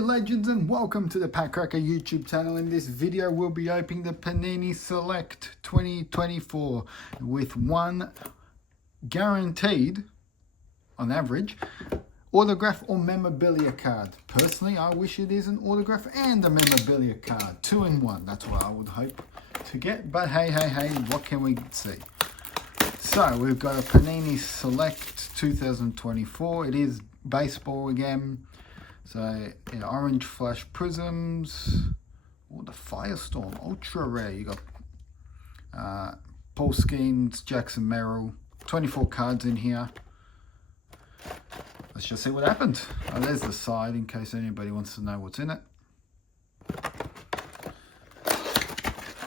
you legends, and welcome to the Pack Cracker YouTube channel. In this video we'll be opening the Panini Select 2024 with one guaranteed, on average, autograph or memorabilia card. Personally, I wish it is an autograph and a memorabilia card, 2 in 1. That's what I would hope to get, but hey, what can we see? So we've got a Panini Select 2024. It is baseball again. So in orange flash prisms. Oh, the Firestorm, ultra rare. You got Paul Skeens, Jackson Merrill, 24 cards in here. Let's just see what happens. Oh, there's the side in case anybody wants to know what's in it.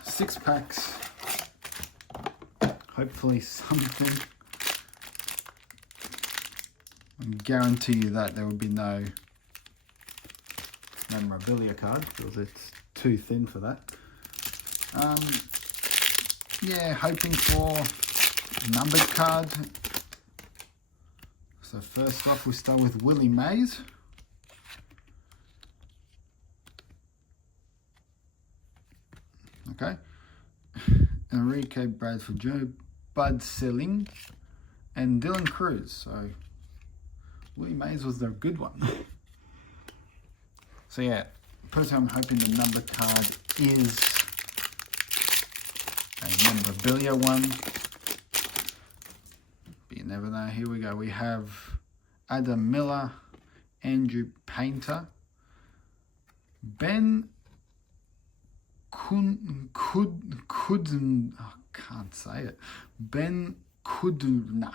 6 packs. Hopefully something. I guarantee you that there will be no memorabilia card because it's too thin for that. Yeah, hoping for numbered card. So first off, we start with Willie Mays. Okay. Enrique Bradford Jr., Bud Selling, and Dylan Cruz. So Willie Mays was the good one. So yeah, personally I'm hoping the number card is a memorabilia one. But you never know. Here we go. We have Adam Miller, Andrew Painter, Ben Kudn, I can't say it. Ben Kudna.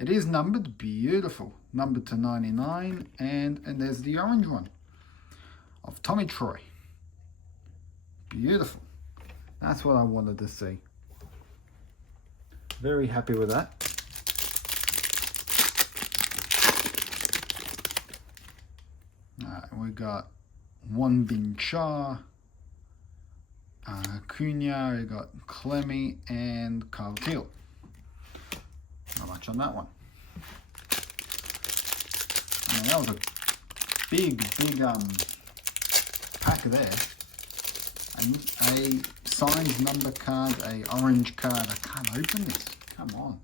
It is numbered, beautiful. Numbered to 99, and there's the orange one of Tommy Troy. Beautiful. That's what I wanted to see. Very happy with that. We got Won Bin Cha, Cunha, we got Clemmy, and Kyle Teal. Not much on that one. I mean, that was a big pack there. A signed number card, a orange card. I can't open this. Come on.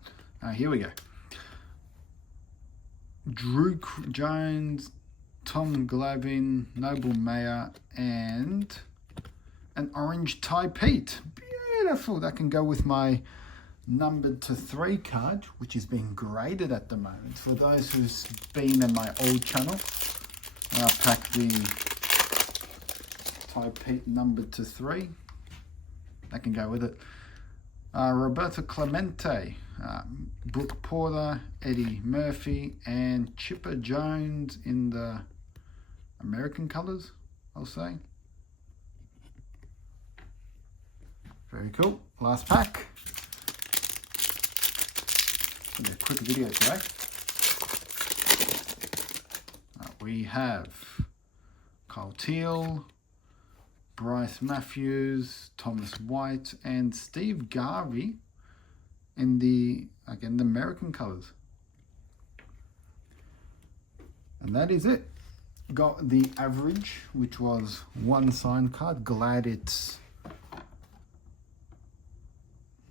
Here we go. Drew Jones, Tom Glavine, Noble Mayer, and an orange Ty Pete. Beautiful. That can go with my numbered to 3 card, which is being graded at the moment. For those who's been in my old channel, I packed the Ty Pete numbered to 3. That can go with it. Roberto Clemente, Brooke Porter, Eddie Murphy, and Chipper Jones in the American colors, I'll say. Very cool. Last pack. It's a quick video today. We have Kyle Teal, Bryce Matthews, Thomas White, and Steve Garvey in the, again, the American colors. And that is it. Got the average, which was 1 signed card. Glad it's,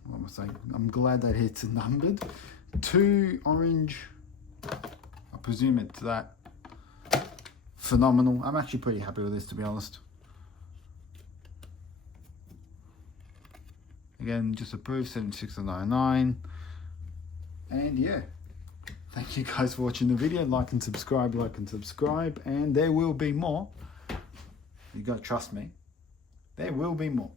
what am I saying? I'm glad that it's numbered. 2 orange. I presume it's that. Phenomenal. I'm actually pretty happy with this, to be honest. Again, just approved, 76.99. And yeah, thank you guys for watching the video. Like and subscribe, and there will be more. You gotta trust me. There will be more.